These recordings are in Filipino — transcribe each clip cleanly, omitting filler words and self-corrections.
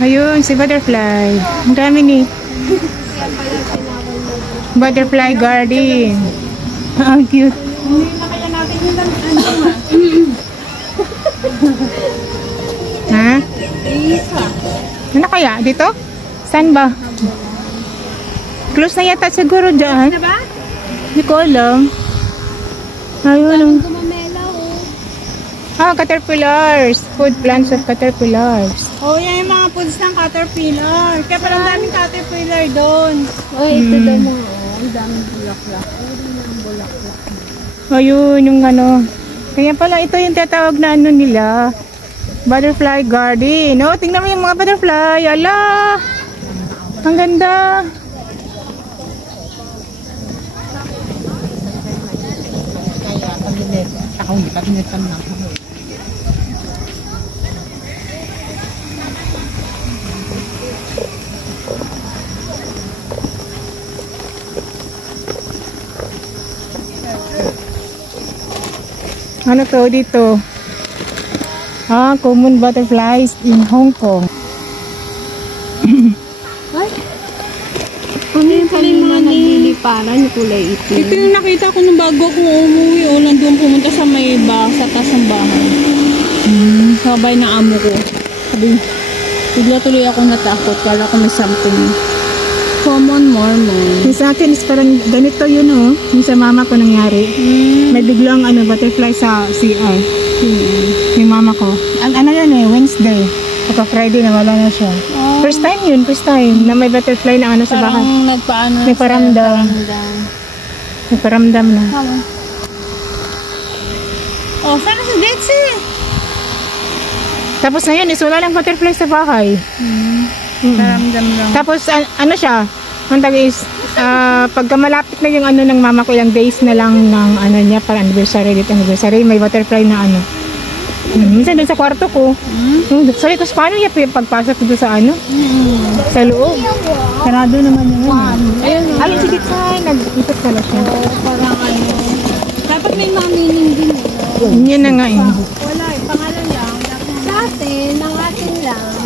Ayun, si butterfly. Ang dami ni. Butterfly garden. Ang cute. Hindi na kaya natin yung Ha? isa. Ano kaya? Dito? Saan ba? Close na yata siguro dyan. Ano ba? Hindi ko alam. Ayun. Gumamela Ah, caterpillars. Food plants of caterpillars. Oh, yan yung mga foods ng caterpillar. Kaya parang daming caterpillar doon. Oh, ito daw mo. Ang daming bulaklak. Ang bulaklak. Ayun, yung ano. Kaya pala ito yung tatawag na ano nila. Butterfly garden. Oh, tingnan mo yung mga butterfly. Ala! Ang ganda. Ano to dito? Ah, common butterflies in Hong Kong. Ay! Ano yung pala yung mga nagliliparan yung kulay ito? Ito yung nakita ko nung bago akong umuwi o nandun pumunta sa may sa taas ng bahay. Sabay na amo ko. Sabi, bigla tuloy ako natakot. Kala ko may something. Common Mormon. Yung sa akin is parang ganito yun oh. Yung sa mama ko nangyari. May biglang ano, butterfly sa CR. Yung mama ko. Ano yan eh, Wednesday. Pagka Friday na wala na siya. Oh. First time yun, first time. Na may butterfly na ano sa bahay. Parang nagpaano May paramdam. May paramdam na. Tama. Oh, sana si Betsy? Tapos ngayon is wala ng butterfly sa bahay. Paramdam lang. Tapos ano siya, ang tag is pagka malapit na yung ano ng mama ko, yung days na lang ng ano niya, para anniversary, date anniversary, may butterfly na ano. Minsan dun sa kwarto ko. Sabi ko, paano niya pagpasok dito sa ano? Sa loob. Sarado naman yun. Ayun. Ayun, sige tayo. Nag-ikot pala siya. Parang ano. Dapat may mamining din. Yun na nga eh. Wala eh. Pangalan lang. Sa atin, ang atin lang.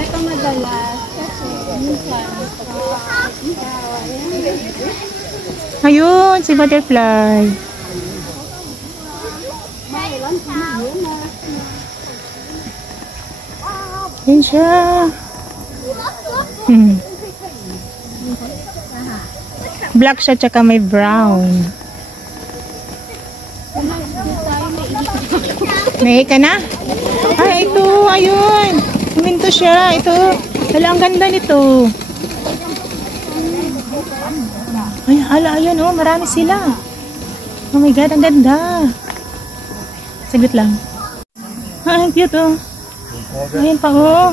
Ito madalas. Kasi minsan. Ayun, si butterfly. Ayun siya. Black siya, tsaka may brown. Nahi ka na? Ay, ito, ayun. Huminto siya, ito. Hala, ang ganda nito. Ay, hala, ayun, oh, marami sila. Oh my God, ang ganda. Sagot lang. Ah, ang cute, oh. Ayun pa, oh.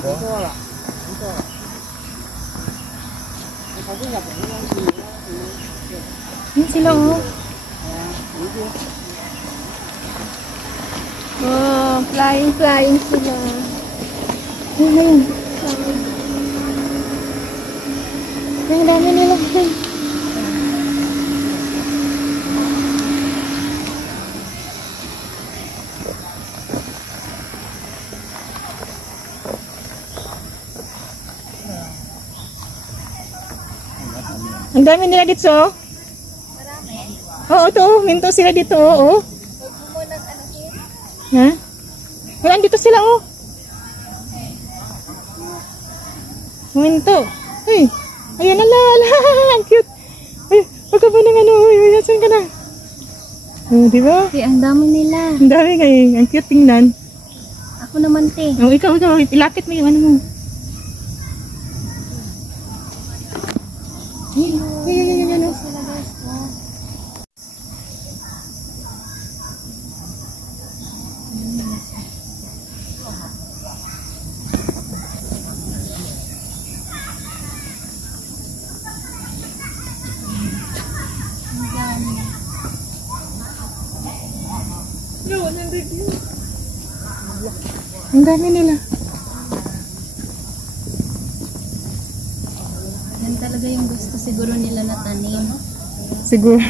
Ayun sila, oh. Oh, flying sila. Ayun, ayun. Ang dami nila. Ang dami nila dito. Marami? Oo, to. Minto sila dito. Oo. Ha? Wala, dito sila, oh. Minto. Ay. Ayan, ala. Ang cute. Ay, pagka ba ng ano. Ay, saan ka na? Oh, di ba? Eh, ang dami nila. Ang dami ngayon. Ang cute tingnan. Ako naman, te. Oh, ikaw. Ilapit mo yung ano mo. Yan. Ang dami nila. Yan talaga yung gusto siguro nila na tanim. Siguro.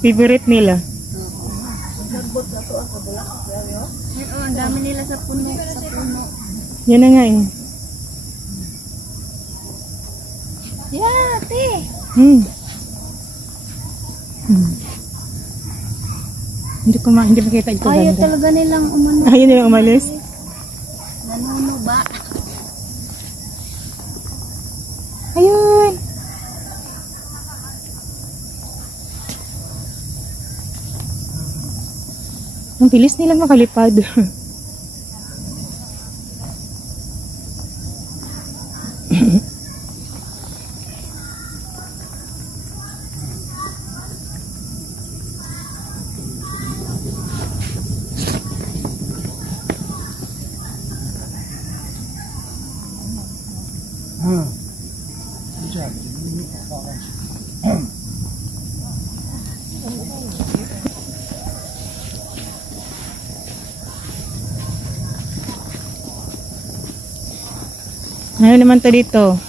Favorite nila. Oo, ang dami nila sa puno. Yan na nga eh. Yeah, te. Hindi makita ito Ayaw ganda. talaga nilang umano. Ayaw nila umalis. Nanuno ba? Ayun. Ang bilis nilang makalipad. Ano naman to dito?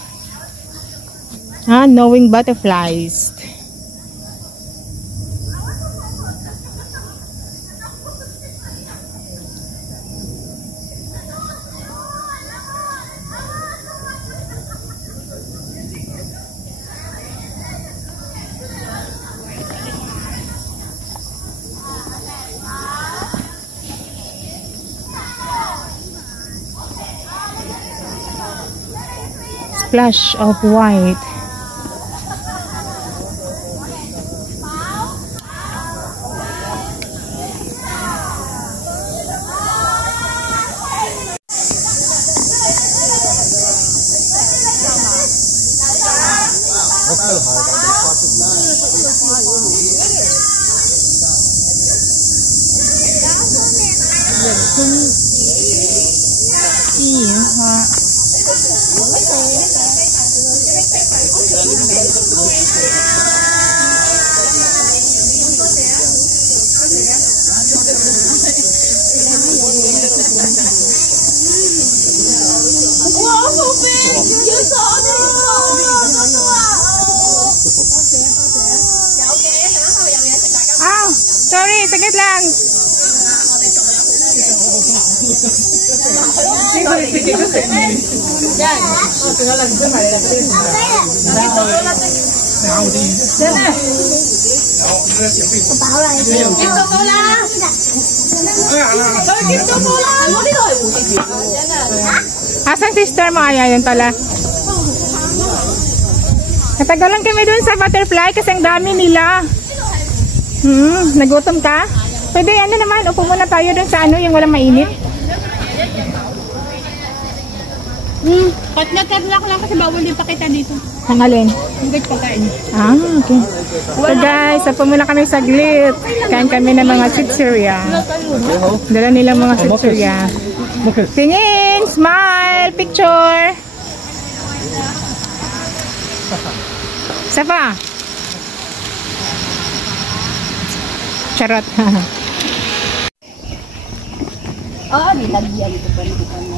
Knowing butterflies. Splash of white. Sorry, saglit lang. Asan sister mo? Ayan pala. Natagalan kami dun sa butterfly kasi ang dami nila. Nagutom ka? Pwede ano naman, upo muna tayo dun sa ano, yung walang mainit. Patlatlak lang kasi bawal din pakita dito. Ang alin? Hindi pagkain. Okay. So guys, upo muna kami saglit. Kain kami ng mga chichirya. Dala nilang mga chichirya. Tingin! Smile! Picture! Sapa! Charot. Nilagyan ko pa ng ano.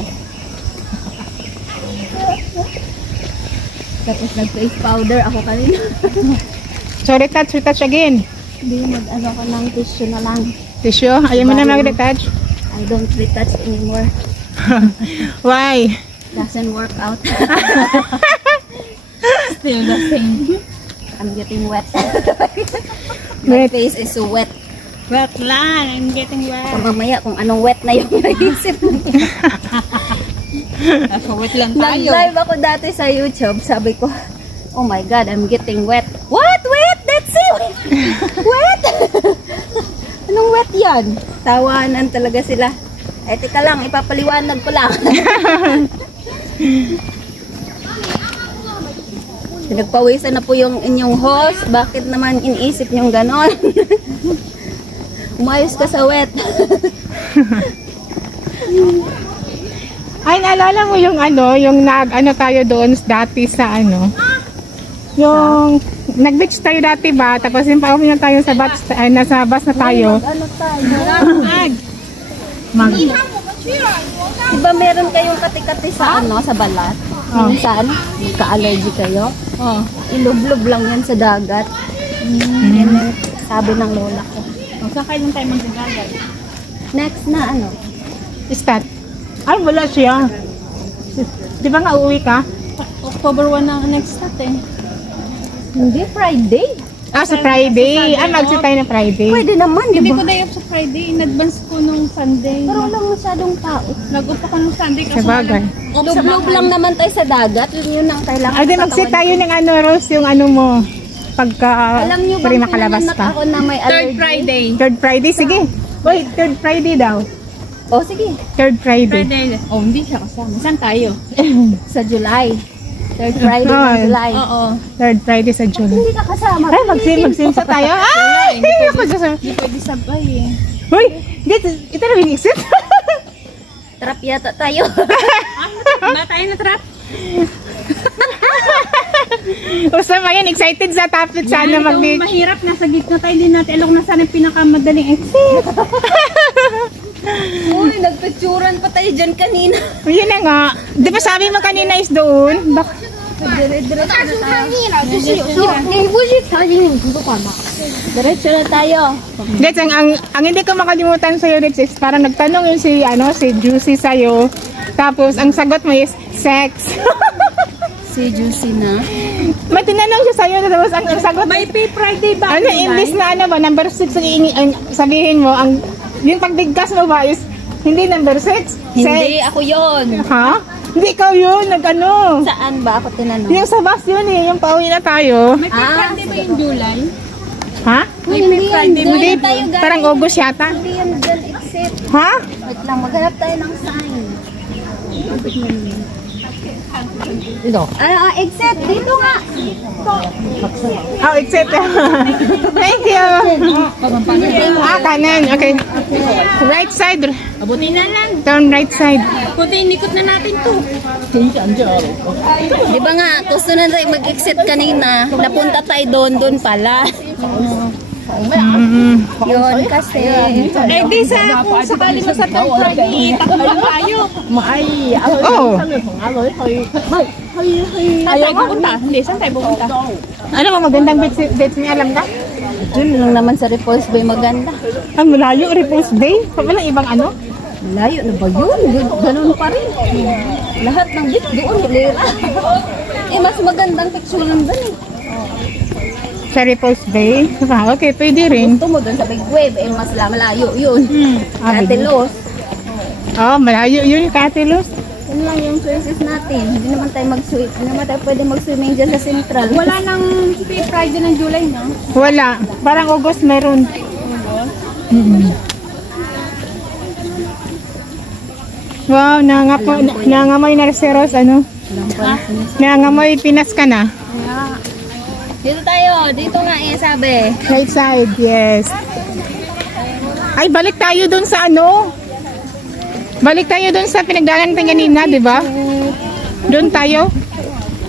Tapos nag-face powder ako kanina. So retouch again. Hindi, mag-ano ko ng tissue na lang. Tissue? Ayaw mo na mag-retouch? I don't retouch anymore. Why? Doesn't work out. Still the same. I'm getting wet. My Wet. face is so wet. Wet lang. I'm getting wet. So, mamaya kung anong wet na yung naisip niya. Wet lang tayo. Nag-live ako dati sa YouTube. Sabi ko, oh my God, I'm getting wet. What? Wet? That's it! Wet? Anong wet yan? Tawanan talaga sila. Eh, tika lang, ipapaliwanag ko lang. Pinagpawisan na po yung inyong host. Bakit naman iniisip nyong ganon? Umayos ka sa wet. Ay, naalala mo yung ano, yung nag-ano tayo doon dati sa ano? Yung nag-beach tayo dati ba? Tapos yung pauwi na tayo sa bus, nasa bus na tayo. Ano tayo? Diba meron kayong kati-kati sa ano, sa balat? Minsan, magka-allergy kayo. Ilublob lang yan sa dagat. Yan yung sabi ng lola ko. Sakay lang tayo mag-gagal. Next na ano? Start. Ay, wala siya. Di ba nga uuwi ka? October 1 na next start eh. Hindi, Friday. Ah, sa Friday. Ah, mag-shoot tayo ng Friday. Pwede naman, di Hindi ba? ko day off sa Friday. In advance ko nung Sunday. Pero walang masyadong tao. Nag-off ako nung Sunday kasi Sabagay. off sa Loob-loob bahay. lang naman tayo sa dagat. Yun ang kailangan. Ah, di mag-set tayo ng ano, Rose, yung ano mo. Pagka Alam niyo pwede bang makalabas pinanganak ka. ako na may Third allergy? Friday. Third Friday, sige. Wait, third Friday daw. Oh, sige. Third Friday. Friday. Oh, hindi siya kasama. Saan tayo? Sa July. Third Friday Oh. ng July. Oo. Third Friday sa June. Hindi ka kasama. Ay, magsimsa tayo. Ay! Hindi pwede sabay eh. Hoy! Ito na yung exit. Trap yata tayo. Ba tayo na trap? Usama yan, excited sa tapit sana Ito mag-beach. mahirap. Nasa gitna tayo din natin. Alam ko na sana yung pinakamadaling exit. Uy, nagpicturan pa tayo dyan kanina. Yun na nga. Di ba sabi mo kanina is doon? Dire-diretso na tayo. Diretso na tayo. Gets, ang hindi ko makalimutan sa'yo, Rex, is parang nagtanong yung si Juicy sa'yo. Tapos, ang sagot mo is, sex. Si Juicy na. May tinanong siya sa'yo, tapos ang sagot May pay Friday ba? ano, imbis na ano ba, number 6 ang sabihin mo, yung pagbigkas mo ba is, hindi number 6? Hindi, ako yon. Ha? Hindi ikaw yun, nag-ano. Saan ba ako tinanong? Yung sa bus yun eh, yung pauwi na tayo. May pay Friday ba yung July? Ha? Uy, hindi yan. Hindi, Doon tayo galing. parang August yata. Hindi yan dyan exit. Ha? Wait lang, maghanap tayo ng sign. Ito. Exit. Dito nga. Oh, except. Thank you. Ah, kanan. Okay. Right side. Abutin na lang. Turn right side. Puti, inikot na natin to. Di ba nga, gusto na tayo mag-exit kanina. Napunta tayo doon pala. Yun kasi. Eh di sa kung sakali mo sa third Friday, takbo lang tayo. Oh. Saan tayo pupunta? Hindi, saan tayo pupunta? Ano ba magandang dates niya, alam ka? Yun lang naman sa Repulse Bay maganda. Ang malayo, Repulse Bay. Walang ibang ano? Layo na ba yun? Ganun pa rin. Lahat ng bit doon, hilera. Mas magandang picturean doon eh. Sa Repulse Bay? Ah, okay, pwede rin. Gusto mo doon sa Big Wave, mas malayo yun. Ah, Big Katelos. Oh, malayo yun, Katilos. Yun lang yung choices natin. Hindi naman tayo mag-swim. Hindi naman tayo pwede mag-swimming dyan sa Central. Wala nang pay Friday ng July, no? Wala. Parang August meron. Wow, nangangamoy na si Rose, ano? Nangangamoy Pinas ka na. Dito tayo. Dito nga sabi. Right side, yes. Ay, balik tayo dun sa ano? Balik tayo dun sa pinagdaanan natin kanina, di ba? Doon tayo.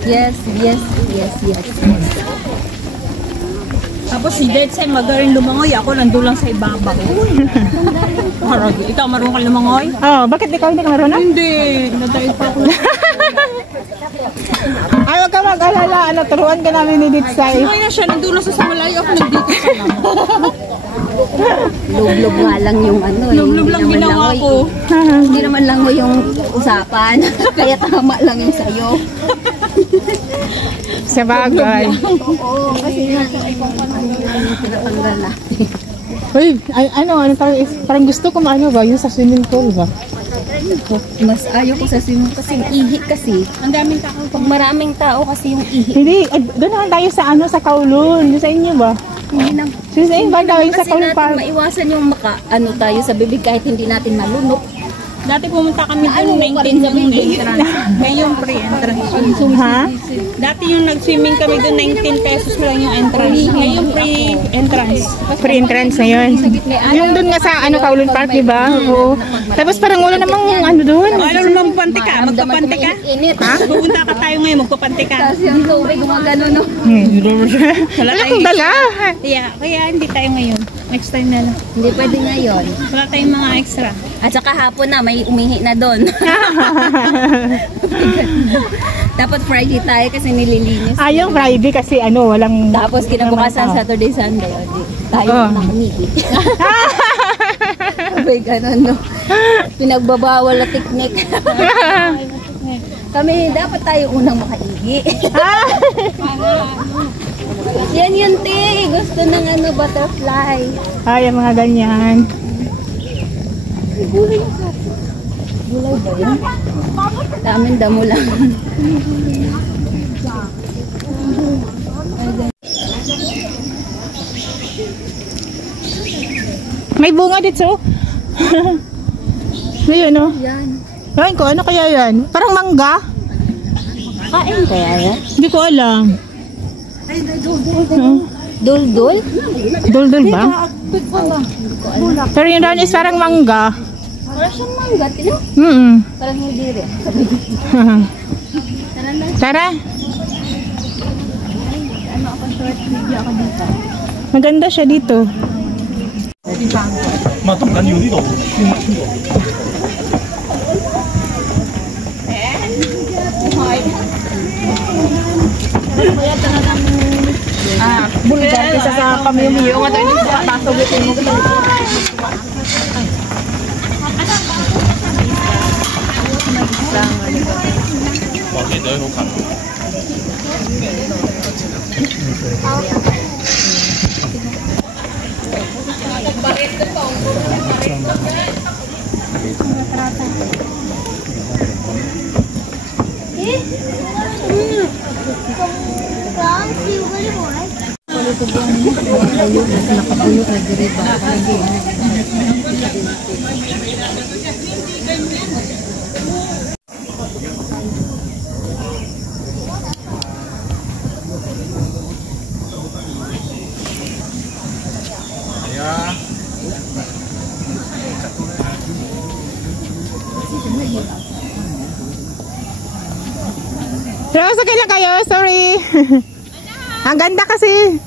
Yes. Tapos si Detsen magaling lumangoy. Ako nandun lang sa ibaba. Parang, ikaw marunong ka lumangoy? Oh, bakit ikaw hindi ka marunong? Hindi. Nadaig pa ako. Ay, wag ka mag-alala. Ano, turuan ka namin ni Ditsay. Lumangoy na siya. Nandun lang sa malayo. Ako nandito pa lang. Lublob nga lang yung ano eh. Lublub lang Hindi naman ginawa langoy. ko. Hindi naman lang mo yung usapan. Kaya tama lang yung sayo. Sa bagay. Oo, kasi nga pinatanggal natin. Uy, ano, parang gusto ko maano ba, yung sa swimming pool ba? Mas ayaw ko sa swimming kasi yung ihi kasi. Ang daming tao. Pag maraming tao kasi yung ihi. Hindi, doon naman tayo sa ano, sa Kowloon. Sa inyo ba? Hindi na. Sa inyo ba tayo sa Kasi Kowloon natin Park? maiwasan yung tayo sa bibig kahit hindi natin malunok. Dati pumunta kami Ano doon mo pa rin 19 sa yung bibig? entrance. Ngayon pre-entrance. Ha? Dati yung nag-swimming kami doon 19 pesos lang yung entrance. Ngayon pre-entrance. Pre-entrance na yun. Yung doon nga sa ano, Kowloon Park, di ba? Oo. Tapos parang wala namang ano doon. Alam mo magpapante ka? Magpapante ka? Init. Pupunta ka tayo ngayon, magpapante ka. Kasi yung tubig gumagano no. Wala Wala kong dala. Kaya hindi tayo ngayon. Next time na lang. Hindi pwede ngayon. Wala tayong mga extra. At saka hapon na, may umihi na doon. Dapat Friday tayo kasi nililinis. Yung Friday kasi ano, walang... Tapos kinabukasan Saturday, Sunday. O di, tayo Oh. na umihi. Sabay ganun, no? Pinagbabawal na teknik. Kami, dapat tayo unang makaigi. Ah! Yan yun, te. Gusto ng ano, butterfly. Ay, yung mga ganyan. Gulay yung sabi. Gulay ba yun? Daming damo lang. May bunga dito. Ayun, no? Yan. Ayun ko, ano kaya yan? Parang mangga? Kain kaya yan? Hindi ko alam. Dul-dul? Dul-dul ba? Pero yung doon is parang mangga. Parang siyang mangga, tino? Parang hindi rin. Tara na. Tara. Ano ako, short video ako dito. Maganda siya dito. まあ都唔緊要呢度。 Bulgar isa sa kami yung nga tayo pasok ito mo kita. Terus okay lang kayo, sorry. Ang ganda kasi.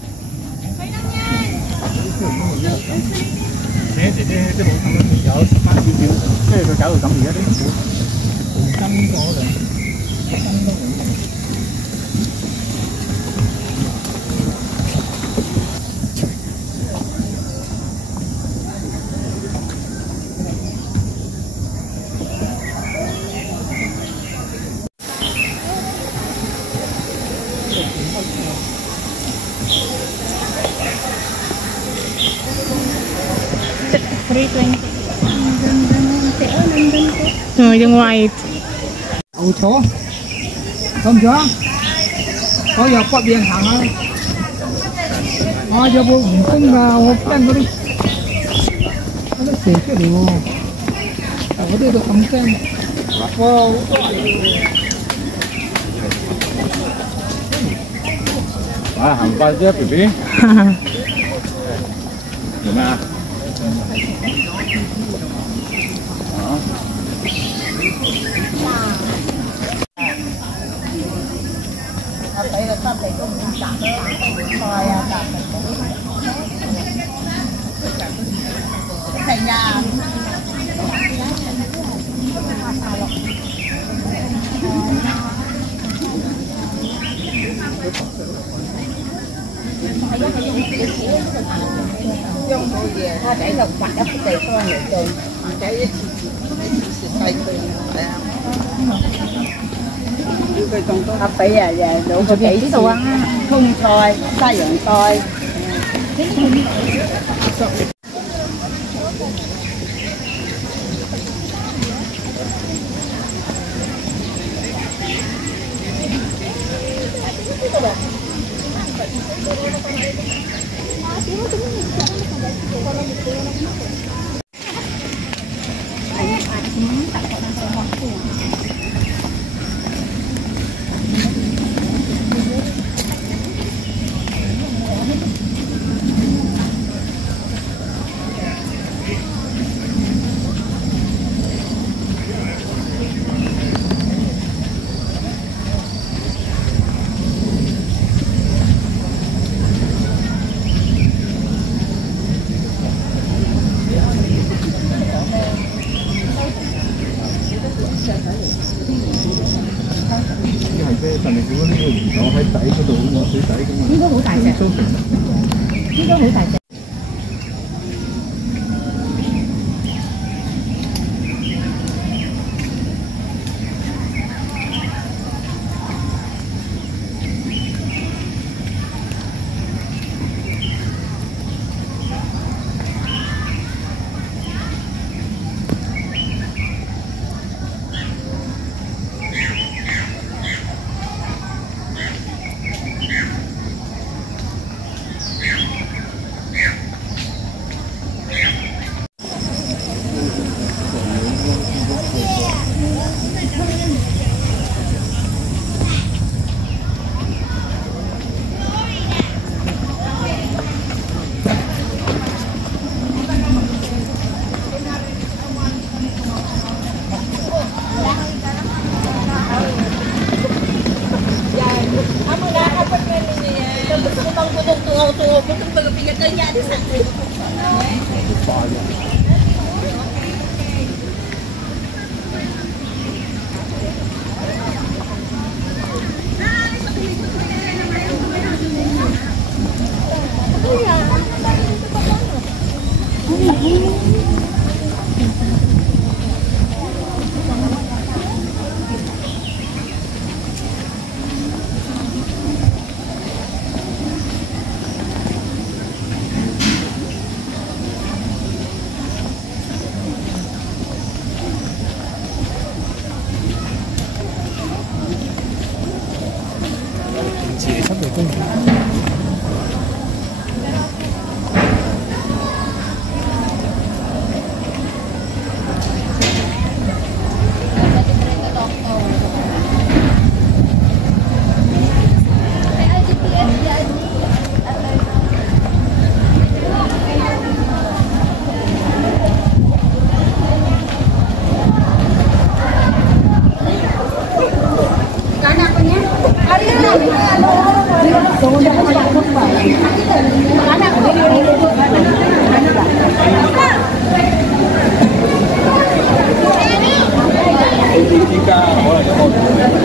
Oh, yung white. ủ chỗ không chưa có giờ có biển hàng á giờ bộ cũng là hộp chân đi nó xỉ cái đồ ở đây được cầm chân wow hàng qua chứ baby. Được mà. Bây giờ đủ có kỹ xuống thun thôi, sai dựng thôi. 接上的更。Jika orang yang mau